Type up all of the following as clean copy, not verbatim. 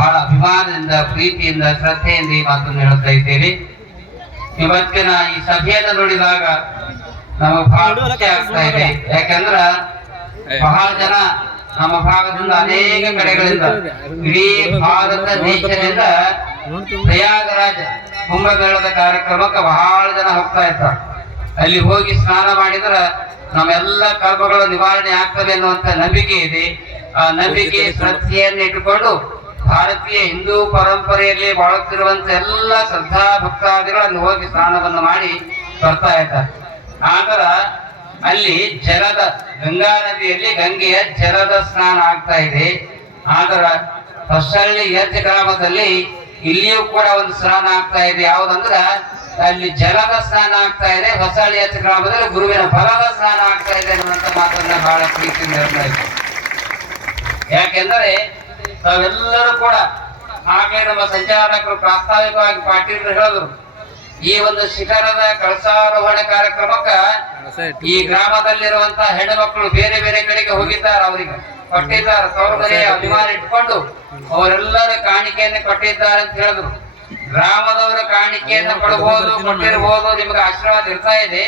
ಬಹಳ ಅಭಿಮಾನದಿಂದ, ಪ್ರೀತಿಯಿಂದ, ಶ್ರದ್ಧೆಯಿಂದ ಈ ಮಾತನ್ನು ಹೇಳ್ತಾ ಇದ್ದೇನೆ. ಇವತ್ತಿನ ಈ ಸಭೆಯನ್ನು ನೋಡಿದಾಗ ನಮಗೆ ಬಹಳ ಖುಷಿ ಆಗ್ತಾ ಇದೆ. ಯಾಕಂದ್ರ ಬಹಳ ಜನ ನಮ್ಮ ಭಾಗದಿಂದ ಅನೇಕ ಕಡೆಗಳಿಂದ, ಇಡೀ ಭಾರತ ದೇಶದಿಂದ ಪ್ರಯಾಗರಾಜ್ ಕುಂಭಮೇಳದ ಕಾರ್ಯಕ್ರಮಕ್ಕೆ ಬಹಳ ಜನ ಹೋಗ್ತಾ ಇರ್ತಾರೆ. ಅಲ್ಲಿ ಹೋಗಿ ಸ್ನಾನ ಮಾಡಿದ್ರ ನಮ್ಮೆಲ್ಲ ಕರ್ಮಗಳು ನಿವಾರಣೆ ಆಗ್ತವೆ ಅನ್ನುವಂತ ನಂಬಿಕೆ ಇದೆ. ಆ ನಂಬಿಕೆ, ಶ್ರದ್ಧೆಯನ್ನು ಇಟ್ಟುಕೊಂಡು ಭಾರತೀಯ ಹಿಂದೂ ಪರಂಪರೆಯಲ್ಲಿ ಬಾಳುತ್ತಿರುವಂತ ಎಲ್ಲ ಶ್ರದ್ಧಾ ಭಕ್ತಾದಿಗಳು ಅಲ್ಲಿ ಹೋಗಿ ಸ್ನಾನವನ್ನು ಮಾಡಿ ಬರ್ತಾ ಇದ್ದಾರೆ. ಆತರ ಅಲ್ಲಿ ಜಲದ, ಗಂಗಾ ನದಿಯಲ್ಲಿ ಗಂಗೆಯ ಜಲದ ಸ್ನಾನ ಆಗ್ತಾ ಇದೆ. ಆದ್ರ ಹೊಸಳ್ಳಿ ಎಚ್ ಗ್ರಾಮದಲ್ಲಿ ಇಲ್ಲಿಯೂ ಕೂಡ ಒಂದು ಸ್ನಾನ ಆಗ್ತಾ ಇದೆ. ಯಾವುದಂದ್ರ ಅಲ್ಲಿ ಜಲದ ಸ್ನಾನ ಆಗ್ತಾ ಇದೆ. ಹೊಸಳ್ಳಿ ಎಚ್ ಗ್ರಾಮದಲ್ಲಿ ಗುರುವಿನ ಫಲದ ಸ್ನಾನ ಆಗ್ತಾ ಇದೆ ಅನ್ನುವಂತ ಮಾತನ್ನ ಬಹಳ ಪ್ರೀತಿಯಿಂದ ಹೇಳ್ತಾ ಇದ್ದಾರೆ. ಯಾಕೆಂದರೆ ನಾವೆಲ್ಲರೂ ಕೂಡ, ಹಾಗೆ ನಮ್ಮ ಸಂಚಾಲಕರು ಪ್ರಾಸ್ತಾವಿಕವಾಗಿ ಪಾಟೀಲ್ ಹೇಳಿದ್ರು, ಈ ಒಂದು ಶಿಖರದ ಕಳಸಾರೋಹಣೆ ಕಾರ್ಯಕ್ರಮಕ್ಕ ಈ ಗ್ರಾಮದಲ್ಲಿರುವಂತಹ ಹೆಣ್ಣು ಮಕ್ಕಳು ಬೇರೆ ಬೇರೆ ಕಡೆಗೆ ಹೋಗಿದ್ದಾರೆ. ಅವರಿಗೆ ಕೊಟ್ಟಿದ್ದಾರೆ, ತವರು ಮನೆಯ ಅಭಿಮಾನ ಇಟ್ಕೊಂಡು ಅವರೆಲ್ಲರ ಕಾಣಿಕೆಯನ್ನು ಕೊಟ್ಟಿದ್ದಾರೆ ಅಂತ ಹೇಳಿದ್ರು. ಗ್ರಾಮದವರ ಕಾಣಿಕೆಯನ್ನು ಕೊಡಬಹುದು, ಕೊಟ್ಟಿರಬಹುದು, ನಿಮ್ಗೆ ಆಶೀರ್ವಾದ ಇರ್ತಾ ಇದೆ.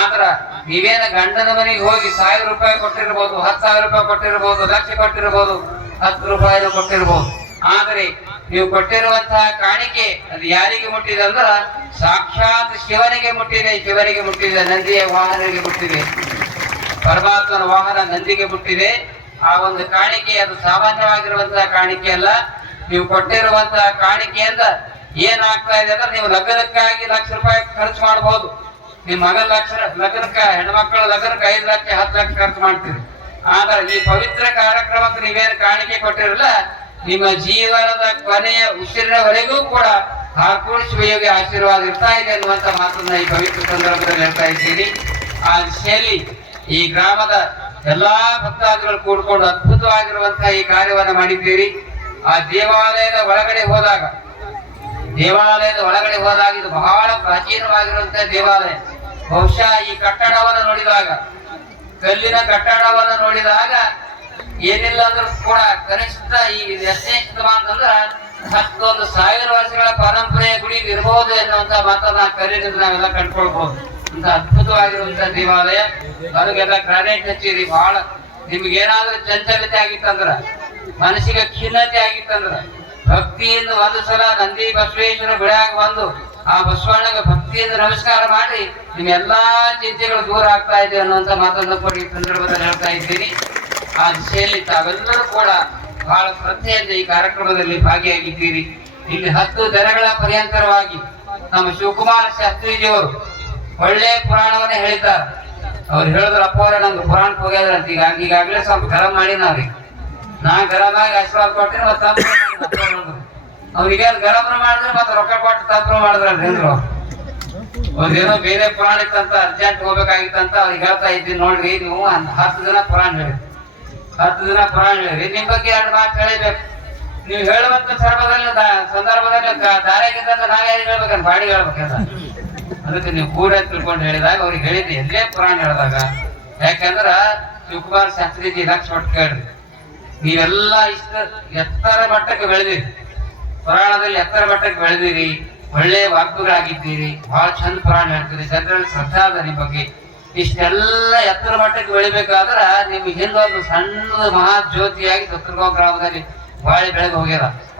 ಆದ್ರ ನೀವೇನ ಗಂಡನ ಮನೆಗೆ ಹೋಗಿ 1000 ರೂಪಾಯಿ ಕೊಟ್ಟಿರ್ಬೋದು, 10,000 ರೂಪಾಯಿ ಕೊಟ್ಟಿರ್ಬೋದು, ಲಕ್ಷ ಕೊಟ್ಟಿರ್ಬೋದು, 10 ರೂಪಾಯಿ ಕೊಟ್ಟಿರ್ಬೋದು. ಆದ್ರೆ ನೀವು ಕೊಟ್ಟಿರುವಂತಹ ಕಾಣಿಕೆ ಅದು ಯಾರಿಗೆ ಮುಟ್ಟಿದೆ ಅಂದ್ರ ಸಾಕ್ಷಾತ್ ಶಿವನಿಗೆ ಮುಟ್ಟಿದೆ. ಶಿವನಿಗೆ ಮುಟ್ಟಿದೆ, ನಂದಿಯ ವಾಹನರಿಗೆ ಮುಟ್ಟಿದೆ, ಪರಮಾತ್ಮನ ವಾಹನ ನಂದಿಗೆ ಮುಟ್ಟಿದೆ. ಆ ಒಂದು ಕಾಣಿಕೆ ಅದು ಸಾಮಾನ್ಯವಾಗಿರುವಂತಹ ಕಾಣಿಕೆ ಅಲ್ಲ. ನೀವು ಕೊಟ್ಟಿರುವಂತಹ ಕಾಣಿಕೆಯಿಂದ ಏನಾಗ್ತಾ ಇದೆ ಅಂದ್ರೆ, ನೀವು ಲಗ್ನಕ್ಕಾಗಿ 1 ಲಕ್ಷ ರೂಪಾಯಿ ಖರ್ಚು ಮಾಡಬಹುದು. ನಿಮ್ಮ ಮಗನ ಲಗ್ನಕ್ಕ, ಹೆಣ್ಮಕ್ಳ ಲಗ್ನಕ್ಕೆ 5 ಲಕ್ಷ 10 ಲಕ್ಷ ಖರ್ಚು ಮಾಡ್ತೀರಿ. ಆದ್ರೆ ಈ ಪವಿತ್ರ ಕಾರ್ಯಕ್ರಮಕ್ಕೆ ನೀವೇನು ಕಾಣಿಕೆ ಕೊಟ್ಟಿರಲ್ಲ, ನಿಮ್ಮ ಜೀವನದ ಕೊನೆಯ ಉಸಿರಿನವರೆಗೂ ಕೂಡ ಹಾಕುಳಿಸುವ ಆಶೀರ್ವಾದ ಇರ್ತಾ ಇದೆ ಅನ್ನುವಂತ ಮಾತನ್ನ ಈ ಪವಿತ್ರ ಸಂದರ್ಭದಲ್ಲಿ ಹೇಳ್ತಾ ಇದ್ದೀನಿ. ಆ ದಿಶೆಯಲ್ಲಿ ಈ ಗ್ರಾಮದ ಎಲ್ಲಾ ಭಕ್ತಾದಿಗಳು ಕೂಡ್ಕೊಂಡು ಅದ್ಭುತವಾಗಿರುವಂತಹ ಈ ಕಾರ್ಯವನ್ನ ಮಾಡಿದ್ದೀರಿ. ಆ ದೇವಾಲಯದ ಒಳಗಡೆ ಹೋದಾಗ ಇದು ಬಹಳ ಪ್ರಾಚೀನವಾಗಿರುವಂತಹ ದೇವಾಲಯ. ಬಹುಶಃ ಈ ಕಟ್ಟಡವನ್ನು ನೋಡಿದಾಗ, ಕಲ್ಲಿನ ಕಟ್ಟಡವನ್ನು ನೋಡಿದಾಗ ಏನಿಲ್ಲ ಅಂದ್ರೂ ಕೂಡ ಕನಿಷ್ಠ ಈ ಎಷ್ಟೇ ಅಂತಂದ್ರ 10,000 ವರ್ಷಗಳ ಪರಂಪರೆಯ ಗುಡಿ ಇರಬಹುದು ಎನ್ನುವಂತ ಮಾತನ್ನ ಕಲ್ಲಿನಿಂದ ನಾವೆಲ್ಲ ಕಂಡುಕೊಳ್ಬಹುದು. ಅಂತ ಅದ್ಭುತವಾಗಿರುವಂತಹ ದೇವಾಲಯ. ಅದಕ್ಕೆಲ್ಲ ಗ್ರಾನೈಟ್ ಹಚ್ಚಿರಿ. ಬಹಳ ನಿಮ್ಗೇನಾದ್ರೂ ಚಂಚಲತೆ ಆಗಿತ್ತಂದ್ರ, ಮನಸ್ಸಿಗೆ ಖಿನ್ನತೆ ಆಗಿತ್ತಂದ್ರ, ಭಕ್ತಿಯಿಂದ ಒಂದು ಸಲ ನಂದಿ ಬಸವೇಶ್ವರ ಗುಡಿಯಾಗ ಬಂದು ಆ ಬಸವಣ್ಣಗೆ ಭಕ್ತಿಯಿಂದ ನಮಸ್ಕಾರ ಮಾಡಿ ನಿಮ್ ಎಲ್ಲಾ ಚಿಂತೆಗಳು ದೂರ ಆಗ್ತಾ ಇದೆ ಅನ್ನುವಂತ ಮಾತನ್ನು ಕೂಡ ಈ ಸಂದರ್ಭದಲ್ಲಿ ಹೇಳ್ತಾ ಇದ್ದೀನಿ. ಆ ದಿಶೆಯಲ್ಲಿ ತಾವೆಲ್ಲರೂ ಕೂಡ ಬಹಳ ಶ್ರದ್ಧೆಯಿಂದ ಈ ಕಾರ್ಯಕ್ರಮದಲ್ಲಿ ಭಾಗಿಯಾಗಿದ್ದೀರಿ. ಇಲ್ಲಿ 10 ದಿನಗಳ ಪರ್ಯಂತರವಾಗಿ ನಮ್ಮ ಶಿವಕುಮಾರ ಶಾಸ್ತ್ರೀಜಿಯವರು ಒಳ್ಳೆ ಪುರಾಣವನ್ನ ಹೇಳಿದ್ದಾರೆ. ಅವ್ರು ಹೇಳಿದ್ರು, ಅಪ್ಪವ್ರ ನಂದು ಪುರಾಣಕ್ಕೆ ಹೋಗ್ಯಾದ್ರಂತ. ಈಗಾಗಲೇ ಸ್ವಲ್ಪ ಗರಂ ಮಾಡಿ ನಾ ಗರಮಾಗಿ ಆಶೀರ್ವಾದ ಕೊಟ್ಟಿನಿ. ಮತ್ತೆ ಅವ್ರಿಗೆ ಗರಂ ಮಾಡಿದ್ರೆ ಮತ್ತೆ ರೊಕ್ಕ ಕೊಟ್ಟು ತಂತ್ರ ಮಾಡಿದ್ರಲ್ರಿ. ಒಂದೇನೋ ಬೇರೆ ಪುರಾಣ ಇತ್ತಂತ, ಅರ್ಜೆಂಟ್ ಹೋಗ್ಬೇಕಾಗಿತ್ತಂತ ಅವ್ರಿಗೆ ಹೇಳ್ತಾ ಇದ್ದೀನಿ. ನೋಡ್ರಿ, ನೀವು 10 ದಿನ ಪುರಾಣ ಹೇಳಿ, 10 ದಿನ ಪುರಾಣ ಹೇಳಿ, ನಿಮ್ ಬಗ್ಗೆ 2 ಮಾತು ಹೇಳಿಬೇಕು. ನೀವು ಹೇಳುವಂತ ಸಂದರ್ಭದಲ್ಲಿ ದಾರಿಯಾಗಿದ್ದಂತ ನಾವ್ ಯಾರಿಗೆ ಹೇಳ್ಬೇಕಂತ, ಬಾಡಿಗೆ ಹೇಳ್ಬೇಕಂತ. ಅದಕ್ಕೆ ನೀವು ಕೂಡ ತಿಳ್ಕೊಂಡು ಹೇಳಿದಾಗ ಅವ್ರಿಗೆ ಹೇಳಿದ್ದೆ, ಎಲ್ಲೇ ಪುರಾಣ ಹೇಳಿದಾಗ. ಯಾಕಂದ್ರ ಶಿವಕುಮಾರ ಶಾಸ್ತ್ರೀಜಿ ಲಕ್ಷ ಒಟ್ಟು ಕೇಳ್ರಿ, ನೀವೆಲ್ಲ ಇಷ್ಟ ಎತ್ತರ ಮಟ್ಟಕ್ಕೆ ಬೆಳೆದಿರಿ, ಪುರಾಣದಲ್ಲಿ ಎತ್ತರ ಮಟ್ಟಕ್ಕೆ ಬೆಳೆದಿರಿ, ಒಳ್ಳೆ ವಾಗ್ಮಿಗಳಾಗಿದ್ದೀರಿ, ಬಹಳ ಚಂದ ಪುರಾಣ ಹೇಳ್ತೀರಿ, ಜನರಲ್ಲಿ ಶ್ರದ್ಧಾ ಅದ ನಿಮ್ ಬಗ್ಗೆ. ಇಷ್ಟೆಲ್ಲ ಎತ್ತರ ಮಟ್ಟಕ್ಕೆ ಬೆಳಿಬೇಕಾದ್ರ ನಿಮ್ಗೆ ಹಿಂದೊಂದು ಸಣ್ಣ ಮಹಾ ಜ್ಯೋತಿಯಾಗಿ ತುತ್ತೂರ್ಗಾಂವ್ ಗ್ರಾಮದಲ್ಲಿ ಬಾಳಿ ಬೆಳಗ್ಗೆ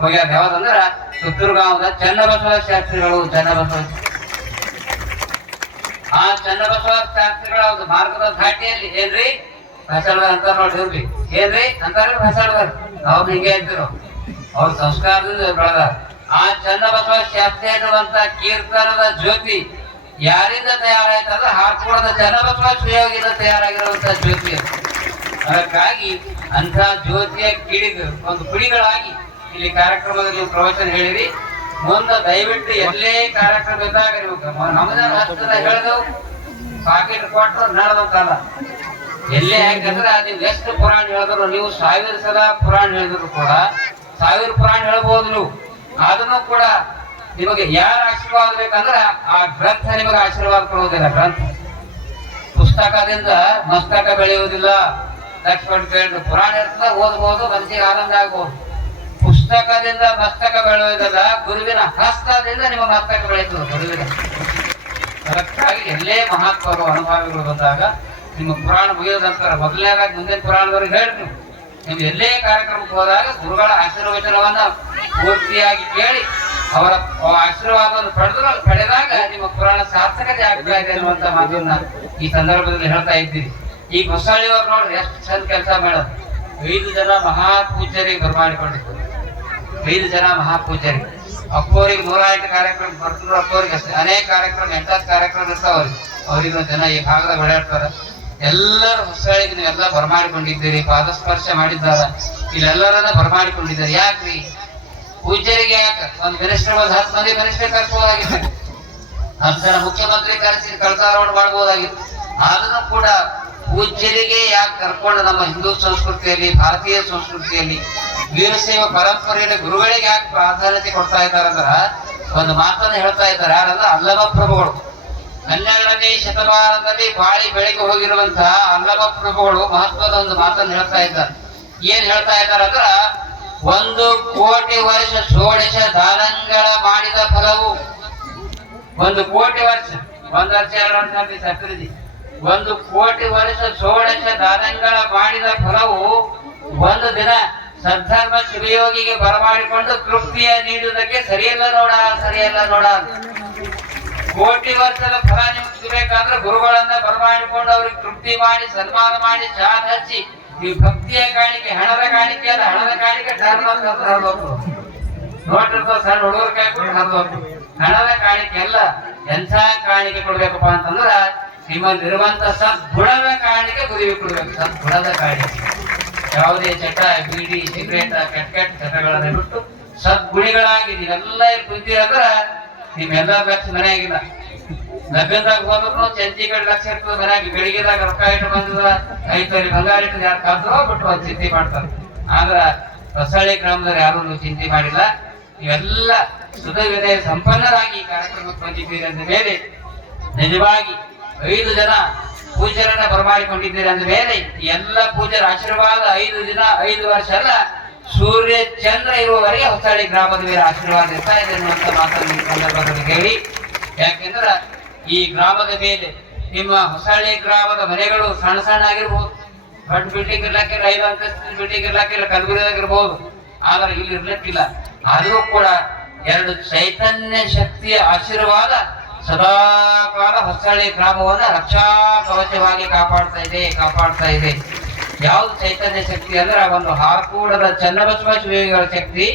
ಹೋಗ್ಯಾರ. ಯಾವ್ದಂದ್ರ ತುತ್ತೂರ್ಗಾಂವದ ಚನ್ನಬಸವ ಶಾಸ್ತ್ರಿಗಳು. ಆ ಚನ್ನಬಸವ ಶಾಸ್ತ್ರಿಗಳ ಒಂದು ಮಾರ್ಗದ ಧಾಟಿಯಲ್ಲಿ ಏನ್ರಿ ಫಸಲ್ವರ್ ಅಂತ ನೋಡ್ರಿ, ಏನ್ರಿ ಅಂತಾರ ಫಸಲ್ವರ್. ಅವ್ರು ಹಿಂಗೆ ಅಂತಿರೋ, ಅವ್ರ ಸಂಸ್ಕಾರದಿಂದ ಬೆಳೆದ ಆ ಚನ್ನಬಸವ ಶಾಸ್ತ್ರಿ ಅನ್ನುವಂತ ಕೀರ್ತನದ ಜ್ಯೋತಿ ಯಾರಿಂದ ತಯಾರಾಯ್ತಂದ್ರೆ ಹಾರ್ಕೋಳದ ಚನ್ನಬಸವ ಸುಯೋಗಿಂದ ತಯಾರಾಗಿರುವಂತಹ ಜ್ಯೋತಿ. ಅದಕ್ಕಾಗಿ ಅಂತ ಜ್ಯೋತಿಯ ಒಂದು ಕಿಡಿಗಳಾಗಿ ಇಲ್ಲಿ ಕಾರ್ಯಕ್ರಮದಲ್ಲಿ ಪ್ರವಚನ ಹೇಳಿರಿ. ಮುಂದೆ ದಯವಿಟ್ಟು ಎಲ್ಲೇ ಕಾರ್ಯಕ್ರಮ ಇದ್ದಾಗ ನಮ್ಮದ 10 ದಿನ ಹೇಳಿದೆವು, ಪಾಕೆಟ್ ಕೊಟ್ಟರು ನಡೆದಂತಲ್ಲ. ಎಲ್ಲೇ ಯಾಕಂದ್ರೆ ನೀವು ಎಷ್ಟು ಪುರಾಣ ಹೇಳಿದ್ರು, ನೀವು 1000 ಸಲ ಪುರಾಣ ಹೇಳಿದ್ರು ಕೂಡ 1000 ಪುರಾಣ ಹೇಳ್ಬೋದು ನೀವು. ಅದನ್ನು ಕೂಡ ನಿಮಗೆ ಯಾರ ಆಶೀರ್ವಾದ ಬೇಕಂದ್ರೆ ಆ ಗ್ರಂಥ ನಿಮಗೆ ಆಶೀರ್ವಾದ ಕೊಡುವುದಿಲ್ಲ. ಗ್ರಂಥ ಪುಸ್ತಕದಿಂದ ಮಸ್ತಕ ಬೆಳೆಯುವುದಿಲ್ಲ. ಲಕ್ಷ್ಮಣ ಕೇಳಿದ್ರು, ಪುರಾಣ ಇರ್ತದ ಓದ್ಬೋದು, ಮನಸ್ಸಿಗೆ ಆನಂದ ಆಗ್ಬೋದು. ಪುಸ್ತಕದಿಂದ ಮಸ್ತಕ ಬೆಳೆಯುವುದಲ್ಲ, ಗುರುವಿನ ಹಸ್ತದಿಂದ ನಿಮ್ಮ ಮಸ್ತಕ ಬೆಳೆಯುತ್ತದೆ. ಗುರುವಿನ ಅದಕ್ಕಾಗಿ ಎಲ್ಲೇ ಮಹಾತ್ಮರು ಅನುಭವಿಗಳು ಬಂದಾಗ ನಿಮ್ಮ ಪುರಾಣ ಮುಗಿಯೋದ ನಂತರ ಮೊದಲನೇದಾಗಿ ಮುಂದಿನ ಪುರಾಣದವ್ರಿಗೆ ಹೇಳಿ ನೀವು ನಿಮ್ಗೆ ಎಲ್ಲೇ ಕಾರ್ಯಕ್ರಮಕ್ಕೆ ಹೋದಾಗ ಗುರುಗಳ ಆಶೀರ್ವಚನವನ್ನ ಪೂರ್ತಿಯಾಗಿ ಕೇಳಿ ಅವರ ಆಶೀರ್ವಾದವನ್ನು ಪಡೆದಾಗ ನಿಮ್ಮ ಪುರಾಣ ಸಾರ್ಥಕತೆ ಆಗ್ತಾ ಇದೆ ಅನ್ನುವಂತ ಮಾತನ್ನ ಈ ಸಂದರ್ಭದಲ್ಲಿ ಹೇಳ್ತಾ ಇದ್ದೀರಿ. ಈಗ ಹೊಸಳ್ಳಿಯವ್ರು ನೋಡ್ರಿ ಎಷ್ಟು ಚಂದ ಕೆಲಸ ಮಾಡೋದು. 5 ಜನ ಮಹಾಪೂಜರಿಗೆ ಬರಮಾಡಿಕೊಂಡಿದ್ರು. 5 ಜನ ಮಹಾಪೂಜರಿ ಅಪ್ಪೋರಿಗೆ 108 ಕಾರ್ಯಕ್ರಮ ಬರ್ತಿದ್ರು. ಅಪ್ಪೋರಿಗೆ ಅಷ್ಟೇ ಅನೇಕ ಕಾರ್ಯಕ್ರಮ 8 ಕಾರ್ಯಕ್ರಮ ಇರ್ತಾವ. ಅವ್ರಿಗೆ ಜನ ಈ ಭಾಗದಾಗ ಓಡಾಡ್ತಾರ. ಎಲ್ಲರೂ ಹೊಸಳಿಗೆ ನೀವೆಲ್ಲ ಬರಮಾಡಿಕೊಂಡಿದ್ದೀರಿ, ಪಾದಸ್ಪರ್ಶ ಮಾಡಿದ್ದಾರ, ಇಲ್ಲೆಲ್ಲರನ್ನ ಬರಮಾಡಿಕೊಂಡಿದ್ದಾರೆ. ಯಾಕ್ರಿ ಪೂಜ್ಯರಿಗೆ ಯಾಕೆ ಒಂದು ಮಿನಿಸ್ಟರ್ 10 ಮಂದಿ ಮಿನಿಸ್ಟರ್ ಕರ್ಸಬಹುದಾಗಿತ್ತು, 10 ಜನ ಮುಖ್ಯಮಂತ್ರಿ ಕಳ್ಸಾರೋಡ್ ಮಾಡ್ಬೋದಾಗಿತ್ತು. ಅದನ್ನು ಕೂಡ ಪೂಜ್ಯರಿಗೆ ಯಾಕೆ ಕರ್ಕೊಂಡು ನಮ್ಮ ಹಿಂದೂ ಸಂಸ್ಕೃತಿಯಲ್ಲಿ, ಭಾರತೀಯ ಸಂಸ್ಕೃತಿಯಲ್ಲಿ, ವೀರಶೈವ ಪರಂಪರೆಯಲ್ಲಿ ಗುರುಗಳಿಗೆ ಯಾಕೆ ಪ್ರಾಧಾನ್ಯತೆ ಕೊಡ್ತಾ ಇದ್ದಾರಂದ್ರ ಒಂದು ಮಾತನ್ನ ಹೇಳ್ತಾ ಇದ್ದಾರೆ. ಯಾರಂದ್ರೆ ಅಲ್ಲಮ ಪ್ರಭುಗಳು 12ನೇ ಶತಮಾನದಲ್ಲಿ ಬಾಳಿ ಬೆಳಗ್ಗೆ ಹೋಗಿರುವಂತಹ ಅಲ್ಲಮ ಪ್ರಭುಗಳು ಮಹತ್ವದ ಒಂದು ಮಾತನ್ನು ಹೇಳ್ತಾ ಇದ್ದಾರೆ. ಏನ್ ಹೇಳ್ತಾ ಇದ್ದಾರೆ ಅಂದ್ರ 1 ಕೋಟಿ ವರ್ಷ ಷೋಡಶ ದಾನಗಳ ಮಾಡಿದ ಫಲವು 1 ಕೋಟಿ ವರ್ಷ 1 ವರ್ಷ 2 ವರ್ಷ ಅಂತ ಸಕ್ರಿಜಿ 1 ಕೋಟಿ ವರ್ಷ ಷೋಡಶ ದಾನಗಳ ಮಾಡಿದ ಫಲವು ಒಂದು ದಿನ ಸದ್ಧರ್ಮ ಶಿವಯೋಗಿಗೆ ಬರಮಾಡಿಕೊಂಡು ತೃಪ್ತಿಯ ನೀಡುವುದಕ್ಕೆ ಸರಿಯಲ್ಲ ನೋಡ, ಸರಿಯಲ್ಲ ನೋಡ. ಕೋಟಿ ವರ್ಷದ ಫಲ ನಿಮ್ಗೆ ಸಿಗಬೇಕಾದ್ರೆ ಗುರುಗಳನ್ನ ಬರಮಾಡಿಕೊಂಡು ಅವ್ರಿಗೆ ತೃಪ್ತಿ ಮಾಡಿ ಸನ್ಮಾನ ಮಾಡಿ ಚಾ ಹಚ್ಚಿ ಈ ಭಕ್ತಿಯ ಕಾಣಿಕೆ, ಹಣದ ಕಾಣಿಕೆ ಅಲ್ಲ, ಹಣದ ಕಾಣಿಕೆ ಧರ್ಮ ಅಂತ ಹರಿದೋಗ್ತು. ನೋಡಿರ್ತಾವ ಸಣ್ಣ ಹುಡುಗರ ಕೈ ಕೊಟ್ಟು ಹರಿದೋಗ್ತು. ಹಣದ ಕಾಣಿಕೆ ಅಲ್ಲ, ಎಂಥ ಕಾಣಿಕೆ ಕೊಡ್ಬೇಕಪ್ಪ ಅಂತಂದ್ರ ನಿಮ್ಮಲ್ಲಿರುವಂತ ಸದ್ಗುಣದ ಕಾಣಿಕೆ ಗುರುವಿಗೆ ಕೊಡ್ಬೇಕು. ಸದ್ಗುಣದ ಕಾಣಿಕೆ ಯಾವುದೇ ಚಟ, ಬೀಡಿ, ಸಿಗರೇಟ್, ಕೆಟ್ಟ ಚಟಗಳನ್ನ ಬಿಟ್ಟು ಸದ್ಗುಣಿಗಳಾಗಿ ನೀವೆಲ್ಲ ಕುಂತೀರಂದ್ರ ನಿಮ್ಮೆಲ್ಲ ಲಕ್ಷ ಮನೆಯಾಗಿಲ್ಲ. ಲಗ್ನದಾಗ ಹೋದ್ರು ಚಂಚಿ ಕಡೆ ಲಕ್ಷ ಇರ್ತದೆ ಮನೆಯಾಗಿ. ಬೆಳಿಗ್ಗೆದಾಗ ರೊಕ್ಕ ಇಟ್ಟು ಬಂದಿದ್ರ 5 ತೊಲಿ ಬಂಗಾರ ಇಟ್ಟು ಯಾರು ಕಾದ್ರೋ ಬಿಟ್ಟು ಒಂದು ಚಿಂತೆ ಮಾಡ್ತಾರೆ. ಆದ್ರ ಹೊಸಳ್ಳಿ ಗ್ರಾಮದಲ್ಲಿ ಯಾರು ಚಿಂತೆ ಮಾಡಿಲ್ಲ. ಇವೆಲ್ಲ ಸುಧವಿದೆ ಸಂಪನ್ನರಾಗಿ ಈ ಕಾರ್ಯಕ್ರಮಕ್ಕೆ ಬಂದಿದ್ದೀರಿ ಅಂದ ಮೇಲೆ ನಿಜವಾಗಿ 5 ಜನ ಪೂಜ್ಯರನ್ನ ಬರಮಾಡಿಕೊಂಡಿದ್ದೀರಿ ಅಂದ ಮೇಲೆ ಎಲ್ಲ ಪೂಜ್ಯರ ಆಶೀರ್ವಾದ 5 ದಿನ 5 ವರ್ಷ ಅಲ್ಲ, ಸೂರ್ಯ ಚಂದ್ರ ಇರುವವರೆಗೆ ಹೊಸಳ್ಳಿ ಗ್ರಾಮದ ಮೇಲೆ ಆಶೀರ್ವಾದ ಇರ್ತಾ ಇದೆ ಅನ್ನುವಂತ ಮಾತನ್ನು ಈ ಸಂದರ್ಭದಲ್ಲಿ ಹೇಳಿ. ಯಾಕೆಂದ್ರ ಈ ಗ್ರಾಮದ ಮೇಲೆ ನಿಮ್ಮ ಹೊಸಳ್ಳಿ ಗ್ರಾಮದ ಮನೆಗಳು ಸಣ್ಣ ಸಣ್ಣ ಆಗಿರ್ಬೋದು, ದೊಡ್ಡ ಬಿಲ್ಡಿಂಗ್ ಇರ್ಲಕ್ಕಿಲ್ಲ, 5 ಅಂತಸ್ತಿನ ಬಿಲ್ಡಿಂಗ್ ಇರ್ಲಕ್ಕಿಲ್ಲ, ಕಲಬುರಗಿಯಾಗಿರ್ಬೋದು. ಆದ್ರೆ ಇಲ್ಲಿ ಇರ್ಲಿಕ್ಕಿಲ್ಲ. ಆದರೂ ಕೂಡ 2 ಚೈತನ್ಯ ಶಕ್ತಿಯ ಆಶೀರ್ವಾದ ಸದಾಕಾಲ ಹೊಸಳ್ಳಿ ಗ್ರಾಮವನ್ನ ರಕ್ಷಾ ಕವಚವಾಗಿ ಕಾಪಾಡ್ತಾ ಇದೆ. ಯಾವ್ದು ಚೈತನ್ಯ ಶಕ್ತಿ ಅಂದ್ರೆ ಒಂದು ಹಾರ್ಕೂಡದ ಚನ್ನಬಸವ ಶಿವಯೋಗಿಗಳ ಶಕ್ತಿ,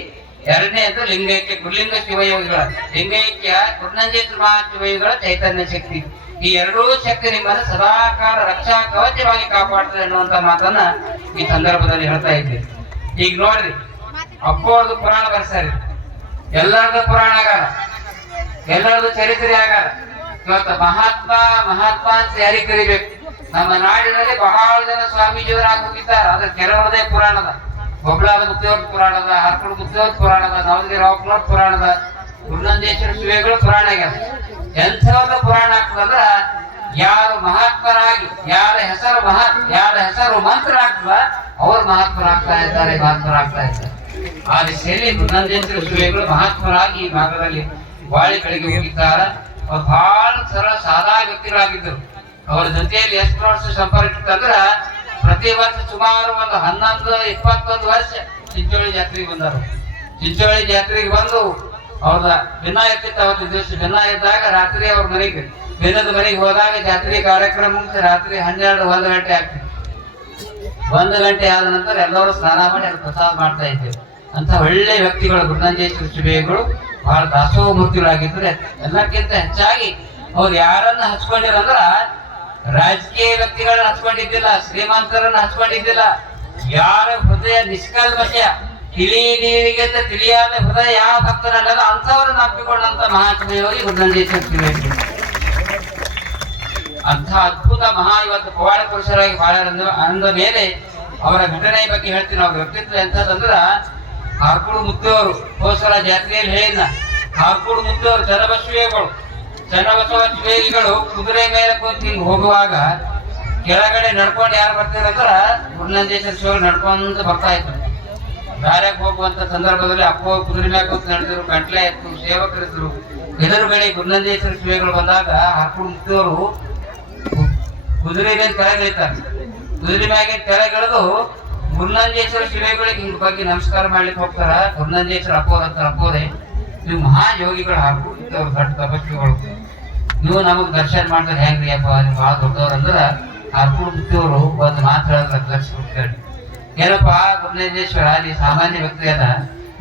2ನೇ ಅಂದ್ರೆ ಲಿಂಗೈಕ್ಯ ಗುರುಲಿಂಗ ಶಿವಯೋಗಿಗಳ, ಲಿಂಗೈಕ್ಯ ಗುರುನಂಜೇಶ್ವರ ಶಿವಯೋಗಿಗಳ ಚೈತನ್ಯ ಶಕ್ತಿ. ಈ 2 ಶಕ್ತಿ ನಿಮ್ಮನ್ನು ಸದಾಕಾಲ ರಕ್ಷಾ ಕವಚವಾಗಿ ಕಾಪಾಡ್ತದೆ ಅನ್ನುವಂತ ಮಾತನ್ನ ಈ ಸಂದರ್ಭದಲ್ಲಿ ಹೇಳ್ತಾ ಇದ್ದೀವಿ. ಈಗ ನೋಡ್ರಿ, ಅಪ್ಪವ್ರದ್ದು ಪುರಾಣ ಬರ್ಸಾರಿ, ಎಲ್ಲರದು ಪುರಾಣ ಆಗಾರ, ಎಲ್ಲರದು ಚರಿತ್ರೆ ಆಗಾರ. ಇವತ್ತು ಮಹಾತ್ಮ ಅಂತ ಯಾರಿಗೆ ಕರಿಬೇಕು? ನಮ್ಮ ನಾಡಿನಲ್ಲಿ ಬಹಳ ಜನ ಸ್ವಾಮೀಜಿಯವರಾಗಿ ಹೋಗಿದ್ದಾರೆ. ಅದ್ರ ಕೆಲವರದೇ ಪುರಾಣದ, ಬೊಬ್ಳಾದ ಮುಕ್ತಿಯೋಗ ಪುರಾಣದ, ಹರ್ಕುಳ ಮುಕ್ತಿಯೋಗ ಪುರಾಣದ, ನವದಗಿರಿ ರಾವಕನೂರ್ ಪುರಾಣದ, ಗುರುನಂಜೇಶ್ವರ ಶಿವಗಳು ಪುರಾಣ ಆಗ್ಯಾರ. ಎಂಥವ್ರ ಪುರಾಣ ಆಗ್ತದಂದ್ರ ಯಾರು ಮಹಾತ್ಮರಾಗಿ ಯಾರ ಹೆಸರು ಮಂತ್ರ ಆಗ್ತದ ಅವ್ರು ಮಹಾತ್ಮರಾಗ್ತಾ ಇದ್ದಾರೆ. ಆ ದಿಶೆಯಲ್ಲಿ ಗುರುನಂಜೇಶ್ವರ ಶಿವಗಳು ಮಹಾತ್ಮರಾಗಿ ಈ ಭಾಗದಲ್ಲಿ ಬಾಳಿಗಳಿಗೆ ಹೋಗಿದ್ದಾರೆ. ಅವ್ರು ಬಹಳ ಸರಳ ಸಾದಾ ವ್ಯಕ್ತಿಗಳಾಗಿದ್ದರು. ಅವರ ಜೊತೆಯಲ್ಲಿ ಎಷ್ಟು ವರ್ಷ ಸಂಪರ್ಕ ಇತ್ತಂದ್ರ ಪ್ರತಿ ವರ್ಷ ಸುಮಾರು ಒಂದು 11-21 ವರ್ಷ ಚಿಂಚೋಳಿ ಜಾತ್ರೆಗೆ ಬಂದರು. ಚಿಂಚೋಳಿ ಜಾತ್ರೆಗೆ ಬಂದು ಅವ್ರದ ಭಿನ್ನ ಇರ್ತಿತ್ತು. ಅವತ್ತು ದಿವಸ ಭಿನ್ನ ಇದ್ದಾಗ ರಾತ್ರಿ ಅವ್ರ ಭಿನ್ನದ ಮನೆಗೆ ಹೋದಾಗ ಜಾತ್ರೆ ಕಾರ್ಯಕ್ರಮ ಮುಗಿಸಿ ರಾತ್ರಿ 12-1 ಗಂಟೆ ಆಗ್ತಿತ್ತು. 1 ಗಂಟೆ ಆದ ನಂತರ ಎಲ್ಲರೂ ಸ್ನಾನ ಮಾಡಿ ಅದು ಪ್ರಸಾದ ಮಾಡ್ತಾ ಇದ್ದೇವೆ. ಅಂತ ಒಳ್ಳೆ ವ್ಯಕ್ತಿಗಳು ಗುರುನಂಜೇಶ್ವರ ಶಿವಗಳು ಬಹಳ ದಾಸೋಹ ಮೂರ್ತಿಗಳಾಗಿದ್ರೆ, ಎಲ್ಲಕ್ಕಿಂತ ಹೆಚ್ಚಾಗಿ ಅವ್ರು ಯಾರನ್ನ ಹಚ್ಕೊಂಡಿರಂದ್ರ ರಾಜಕೀಯ ವ್ಯಕ್ತಿಗಳನ್ನ ಹಚ್ಕೊಂಡಿದ್ದಿಲ್ಲ, ಶ್ರೀಮಂತರನ್ನ ಹಚ್ಕೊಂಡಿದ್ದಿಲ್ಲ. ಯಾರ ಹೃದಯ ನಿಷ್ಕಲ್ಮಶ, ತಿಳಿ ನೀರಿಗಿಂತ ತಿಳಿಯಾದ ಹೃದಯ ಯಾವ ಭಕ್ತರಲ್ಲ ಅಂಥವ್ರನ್ನ ಅಪ್ಪಿಕೊಂಡಂತ ಮಹಾತ್ಮೆಯೋಗಿ ಗುರುನಂಜೇಶ್ವರ ಶಿವಯೋಗಿ. ಅಂಥ ಅದ್ಭುತ ಮಹಾ ಇವತ್ತು ಪವಾಡ ಪುರುಷರಾಗಿ ಬಾಳ ಅಂದ ಮೇಲೆ ಅವರ ಘಟನೆಯ ಬಗ್ಗೆ ಹೇಳ್ತೀನಿ. ಅವ್ರ ವ್ಯಕ್ತಿತ್ವ ಎಂಥದಂದ್ರ, ಹಾರ್ಕೂಡು ಮುತ್ತಿಯವರು ಹೋಸಲ ಜಾತ್ರೆಯಲ್ಲಿ ಹೇಳಿದ, ಹಾರ್ಕೂಡು ಮುತ್ತಿಯವರು ಚನ್ನಬಸವ ಶಿವಯೋಗಿಗಳು ಕುದುರೆ ಮೇಲೆ ಕೂತು ಹಿಂಗ್ ಹೋಗುವಾಗ ಕೆಳಗಡೆ ನಡ್ಕೊಂಡು ಯಾರು ಬರ್ತಾರಂದ್ರ ಗುರುನಂಜೇಶ್ವರ ಶಿವ ನಡ್ಕೊಂತ ಬರ್ತಾ ಇದ್ರು. ದಾರ್ಯಾಗ ಹೋಗುವಂತ ಸಂದರ್ಭದಲ್ಲಿ ಅಪ್ಪೋ ಕುದುರೆ ಮ್ಯಾಗ ಕೂತ್ ನಡೆದ್ರು, ಗಂಟ್ಲೆ ಎತ್ತು ಸೇವಕರಿದ್ರು. ಎದುರುಗಡೆ ಗುರುನಂದೀಶ್ವರ ಶಿವೆಗಳು ಬಂದಾಗ ಹರ್ಕೊಂಡು ಮುಕ್ತಿಯವರು ಕುದುರೆ ಕೆಳಗಿಳಿತಾರೆ. ಕುದುರೆ ಮ್ಯಾಗಿನ ಕೆಳಗಿಳಿದು ಗುರುನಂದೀಶ್ವರ ಶಿವೆಗಳಿಗೆ ಹಿಂಗ್ ಬಗ್ಗೆ ನಮಸ್ಕಾರ ಮಾಡ್ಲಿಕ್ಕೆ ಹೋಗ್ತಾರ. ಗುರುನಂದೀಶ್ವರ ಅಪ್ಪೋರ್ ಅಂತಾರ, ಅಪ್ಪೋರೆ ನೀವು ಮಹಾ ಯೋಗಿಗಳು ಹಾರ್ಕೊಂಡು ದೊಡ್ಡ ತಪಸ್ವಿಗಳು, ನೀವು ನಮಗ್ ದರ್ಶನ ಮಾಡಿದ್ರೆ ಹೆಂಗ್ರಿ ಅಪ್ಪ, ನೀವು ಬಹಳ ದೊಡ್ಡವ್ರ ಅಂದ್ರ ಹರ್ಕೊಂಡು ಮುಕ್ತಿಯವರು ಒಂದು ಮಾತು ಹೇಳಿದ್ರ ದರ್ಶನ ಏನಪ್ಪಾ ಗುರುನಂದೀಶ್ವರ, ನೀ ಸಾಮಾನ್ಯ ವ್ಯಕ್ತಿ ಅದ,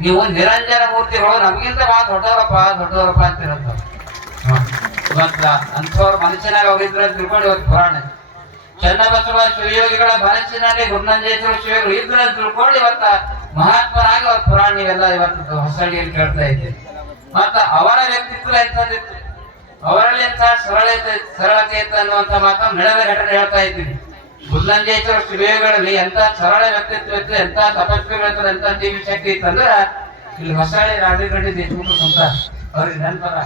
ನೀವು ನಿರಂಜನ ಮೂರ್ತಿಗಳು ನಮಗಿಂತ ಬಹಳ ದೊಡ್ಡವರಪ್ಪ ಅಂತಿರಂತ. ಮತ್ತ ಅಂಥವ್ರ ಮನಸ್ಸಿನಾಗ ಅವ್ರಿದ್ರ ತಿಳ್ಕೊಂಡು ಇವತ್ತು ಪುರಾಣ ಚನ್ನಬಸವ ಶಿವಯೋಗಿಗಳ ಮನಸ್ಸಿನಲ್ಲಿ ಗುರುನಂದೀಶ್ವರ ಶಿವಗಳು ಇದ್ರ ಅಂತ ತಿಳ್ಕೊಂಡು ಇವತ್ತ ಮಹಾತ್ಮರಾಗಿ ಅವ್ರ ಪುರಾಣ ನೀವೆಲ್ಲ ಇವತ್ತು ಹೊಸಳ್ಳಿಯಲ್ಲಿ ಕೇಳ್ತಾ ಇದ್ದೀವಿ. ಮತ್ತ ಅವರ ವ್ಯಕ್ತಿತ್ವ ಎಂಥದಿತ್ತು, ಅವರಲ್ಲಿ ಎಂಥ ಸರಳತೆ ಇತ್ತು ಅನ್ನುವಂಥ ಮಾತನ್ನು ನಡೆದ ಘಟನೆ ಹೇಳ್ತಾ ಇದ್ದೀನಿ. ಗುರುನಂದೀಶ್ವರ ಶಿವಯೋಗಿಗಳಲ್ಲಿ ಎಂತ ಸರಳ ವ್ಯಕ್ತಿತ್ವ ಇತ್ತು, ಎಂತ ತಪಸ್ವಿಗಳಿದ್ರು, ಎಂತ ದೇವಿ ಶಕ್ತಿ ಇತ್ತಂದ್ರ ಇಲ್ಲಿ ಹೊಸಳ್ಳಿ ರಾಜಗಡ್ಡಿ ದೇಶಮುಖ ಅಂತ ಅವ್ರಿಗೆ ನೆನಪದ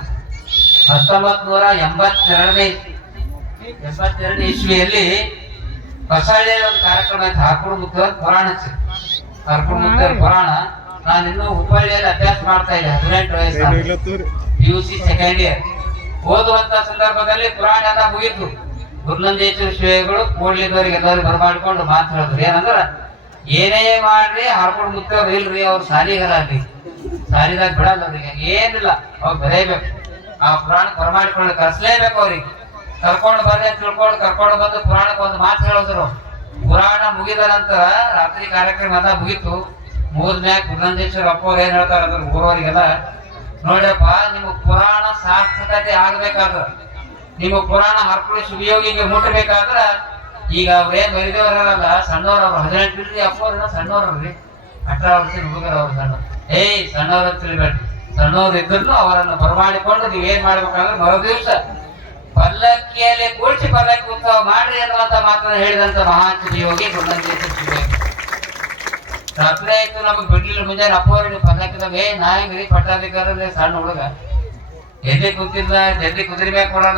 1982 ಇಸ್ವಿಯಲ್ಲಿ ಹೊಸಳ್ಳಿಯಲ್ಲಿ ಒಂದು ಕಾರ್ಯಕ್ರಮ ಆಯ್ತು. ಹರ್ಕೊಂಡು ಮುಕ್ತ ಪುರಾಣ ಹರ್ಕೊಂಡು ಮುಕ್ತ ಪುರಾಣ. ನಾನು ಇನ್ನೂ ಹುಬ್ಬಳ್ಳಿಯಲ್ಲಿ ಅಭ್ಯಾಸ ಮಾಡ್ತಾ ಇದ್ದೆ, 18 ವಯಸ್ಸು, PUC ಸೆಕೆಂಡ್ ಇಯರ್ ಓದುವಂತ ಸಂದರ್ಭದಲ್ಲಿ ಪುರಾಣ ಎಲ್ಲ ಮುಗಿತು. ಗುರುನಂದೀಶ್ವರ ಶಿವೆಗಳು ಕೂಡ್ಲಿದ್ದವ್ರಿಗೆ ಎಲ್ಲರೂ ಬರಮಾಡ್ಕೊಂಡು ಮಾತು ಹೇಳಿದ್ರು, ಏನಂದ್ರ ಏನೇ ಮಾಡ್ರಿ ಹರ್ಕೊಂಡು ಮುಕ್ತವ್ರು ಇಲ್ರಿ, ಅವ್ರು ಸಾಲಿಗರ ಅಲ್ಲಿ ಸಾಲಿದಾಗ ಬಿಡಲ್ಲ, ಅವ್ರಿಗೆ ಏನಿಲ್ಲ, ಅವ್ರು ಬರೇಬೇಕು, ಆ ಪುರಾಣಕ್ಕೆ ಬರಮಾಡಿಕೊಂಡು ಕರ್ಸ್ಲೇಬೇಕು. ಅವ್ರಿಗೆ ಕರ್ಕೊಂಡು ಬರ್ರಿ ಅಂತ ತಿಳ್ಕೊಂಡು ಕರ್ಕೊಂಡು ಬಂದು ಪುರಾಣಕ್ಕೆ ಒಂದು ಮಾತು ಹೇಳಿದ್ರು. ಪುರಾಣ ಮುಗಿದ ನಂತರ ರಾತ್ರಿ ಕಾರ್ಯಕ್ರಮ ಎಲ್ಲ ಮುಗಿತು. ಮುಗಿದ್ಮ್ಯಾಗ ಗುರುನಂದೀಶ್ವರ ಅಪ್ಪವ್ರು ಏನ್ ಹೇಳ್ತಾರ ಅದ್ರ ಊರವರಿಗೆಲ್ಲ, ನೋಡ್ರಪ್ಪ ನಿಮ್ಮ ಪುರಾಣ ಸಾರ್ಥಕತೆ ಆಗ್ಬೇಕಾದ್ರ, ನಿಮ್ಮ ಪುರಾಣ ಹರ್ಕೊಳ್ಳಿ ಶಿವಯೋಗಿಗೆ ಮುಟ್ಟಬೇಕಾದ್ರ ಈಗ ಅವ್ರೇನ್ ಬೈದೇವರಲ್ಲ ಸಣ್ಣವ್ರವ್ರು 18 ಇಲ್ರಿ, ಅಪ್ಪವ್ರನ್ನ ಸಣ್ಣವ್ರಲ್ರಿ, 18 ವರ್ಷದ ಹುಡುಗರ ಅವ್ರು ಸಣ್ಣ. ಸಣ್ಣವ್ರ ಅಂತ ತಿಳಿಬೇಡ್ರಿ, ಸಣ್ಣವ್ರು ಇದ್ರು ಅವರನ್ನು ಬರಮಾಡಿಕೊಂಡು ನೀವೇನ್ ಮಾಡ್ಬೇಕಾದ್ರೆ ಮರು ದಿವಸ ಪಲ್ಲಕ್ಕಿಯಲ್ಲಿ ಕೂಡಿಸಿ ಪಲ್ಲಕ್ಕಿ ಉತ್ಸವ ಮಾಡ್ರಿ ಅನ್ನುವಂತ ಮಾತನ್ನ ಹೇಳಿದಂತ ಮಹಾನ್ ಯೋಗಿ ಗುರುನಂದೀಶ್ವರ ಶಿವಯೋಗಿ. ರಾತ್ರಿ ಆಯ್ತು, ನಮಗ್ ಬಿಡ್ಲಿಲ್ಲ. ಮುಂಜಾನೆ ಅಪ್ಪವ್ರಿಗೆ ಪಲ್ಲಕ್ಕಿದಾಗ ನಾ ಹೆಂಗ್ರಿ ಪಟ್ಟಾಧಿಕಾರಿ ಸಣ್ಣ ಹುಡುಗ ಎಲ್ಲಿ ಕೂತಿಲ್ಲ, ಜಲ್ದಿ ಕುದುರೆ ಮ್ಯಾಗ ಕೊಡೋಣ